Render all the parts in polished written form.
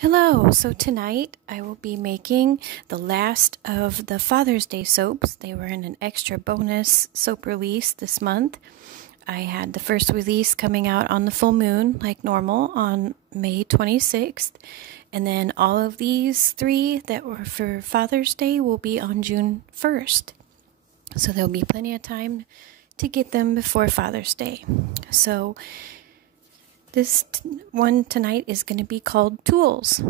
Hello, so tonight I will be making the last of the Father's Day soaps. They were in an extra bonus soap release this month. I had the first release coming out on the full moon like normal on May 26th. And then all of these three that were for Father's Day will be on June 1st. So there'll be plenty of time to get them before Father's Day. So this one tonight is going to be called Tulles,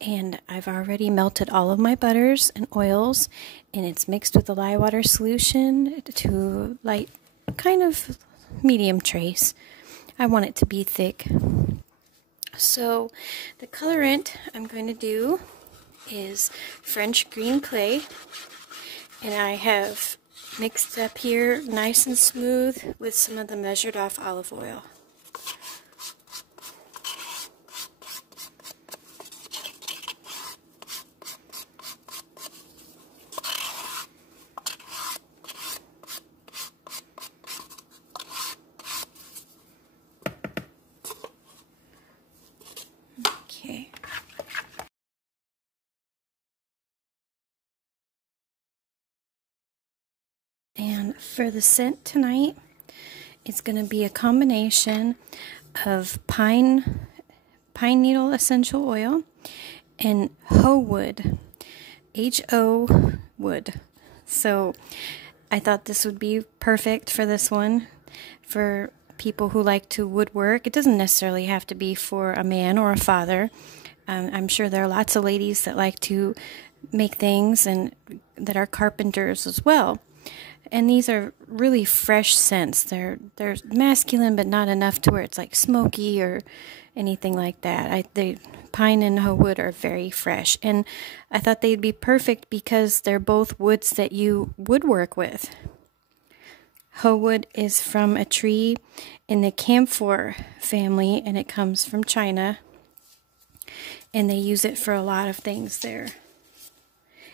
and I've already melted all of my butters and oils, and it's mixed with the lye water solution to light kind of medium trace. I want it to be thick. So the colorant I'm going to do is French green clay, and I have mixed up here nice and smooth with some of the measured off olive oil. Okay. And for the scent tonight, it's going to be a combination of pine needle essential oil and hoe wood, H-O wood. So I thought this would be perfect for this one for people who like to woodwork. It doesn't necessarily have to be for a man or a father. I'm sure there are lots of ladies that like to make things and that are carpenters as well. And these are really fresh scents. They're masculine, but not enough to where it's like smoky or anything like that. The pine and hoe wood are very fresh, and I thought they'd be perfect because they're both woods that you woodwork with. Hoe wood is from a tree in the camphor family, and it comes from China, and they use it for a lot of things there.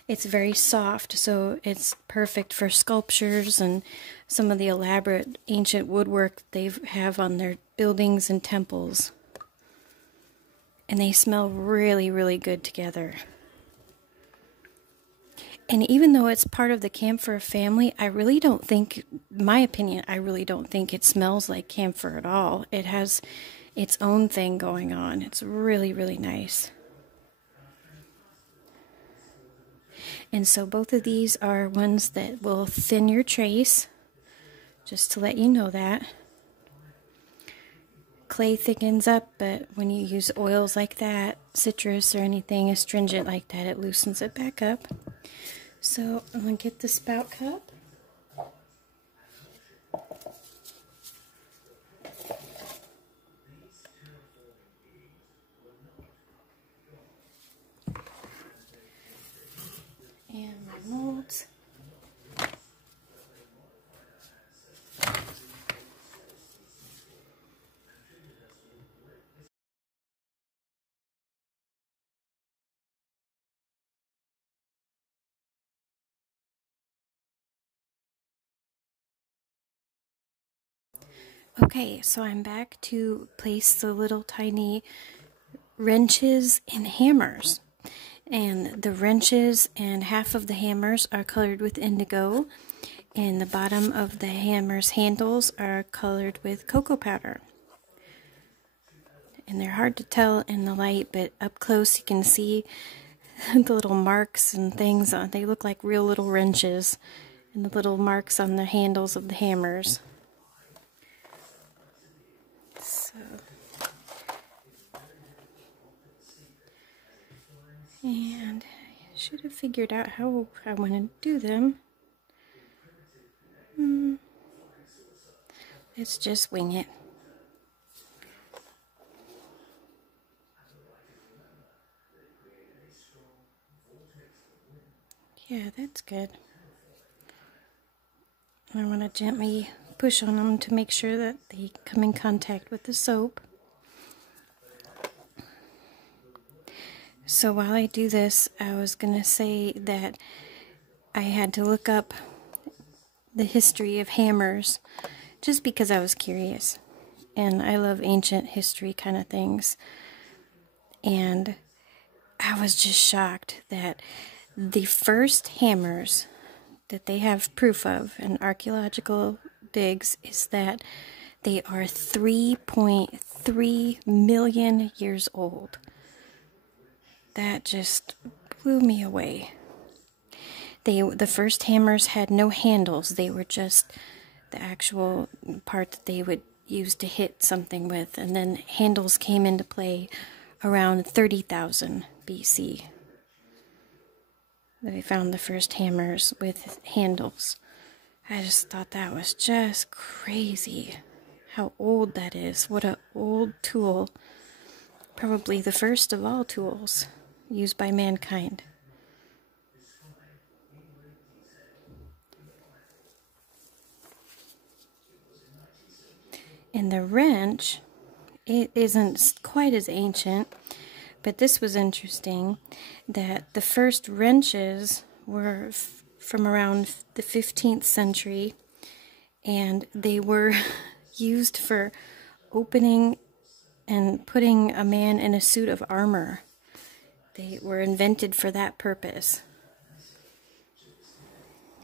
It's very soft, so it's perfect for sculptures and some of the elaborate ancient woodwork they have on their buildings and temples. And they smell really, really good together. And even though it's part of the camphor family, I really don't think, in my opinion, I really don't think it smells like camphor at all. It has its own thing going on. It's really, really nice. And so both of these are ones that will thin your trace, just to let you know that. Clay thickens up, but when you use oils like that, citrus or anything astringent like that, it loosens it back up. So I'm going to get the spout cup. And my molds. Okay, so I'm back to place the little tiny wrenches and hammers. And the wrenches and half of the hammers are colored with indigo, and the bottom of the hammer's handles are colored with cocoa powder. And they're hard to tell in the light, but up close you can see the little marks and things. They look like real little wrenches, and the little marks on the handles of the hammers. So, and I should have figured out how I want to do them. Let's just wing it. Yeah, that's good. I want to gently push on them to make sure that they come in contact with the soap. So while I do this, I was going to say that I had to look up the history of hammers just because I was curious. And I love ancient history kind of things. And I was just shocked that the first hammers that they have proof of in archaeological digs is that they are 3.3 million years old. That just blew me away. The first hammers had no handles. They were just the actual part that they would use to hit something with, and then handles came into play around 30,000 BC. They found the first hammers with handles. I just thought that was just crazy how old that is. What an old tool. Probably the first of all tools used by mankind. And the wrench, it isn't quite as ancient, but this was interesting that the first wrenches were from around the 15th century, and they were used for opening and putting a man in a suit of armor. They were invented for that purpose.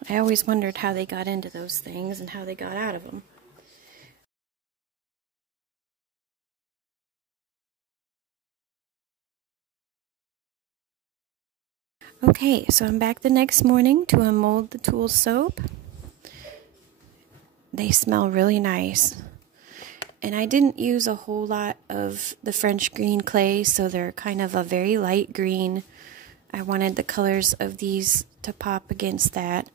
I always wondered how they got into those things and how they got out of them. Okay, so I'm back the next morning to unmold the Tulle soap. They smell really nice. And I didn't use a whole lot of the French green clay, so they're kind of a very light green. I wanted the colors of these to pop against that.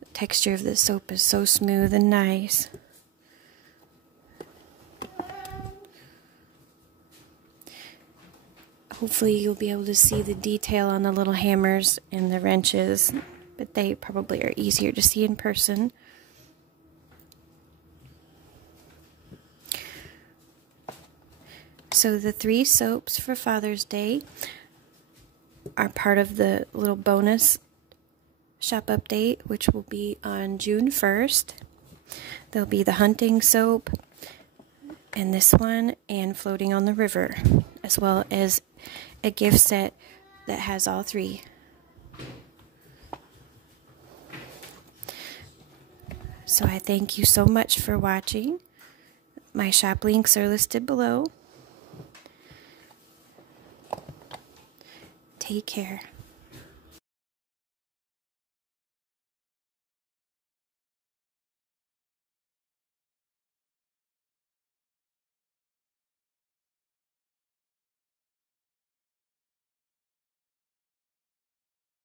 The texture of the soap is so smooth and nice. Hopefully you'll be able to see the detail on the little hammers and the wrenches, but they probably are easier to see in person. So the 3 soaps for Father's Day are part of the little bonus shop update, which will be on June 1st. There'll be the hunting soap, and this one, and Floating on the River, as well as a gift set that has all 3. So I thank you so much for watching. My shop links are listed below. Take care.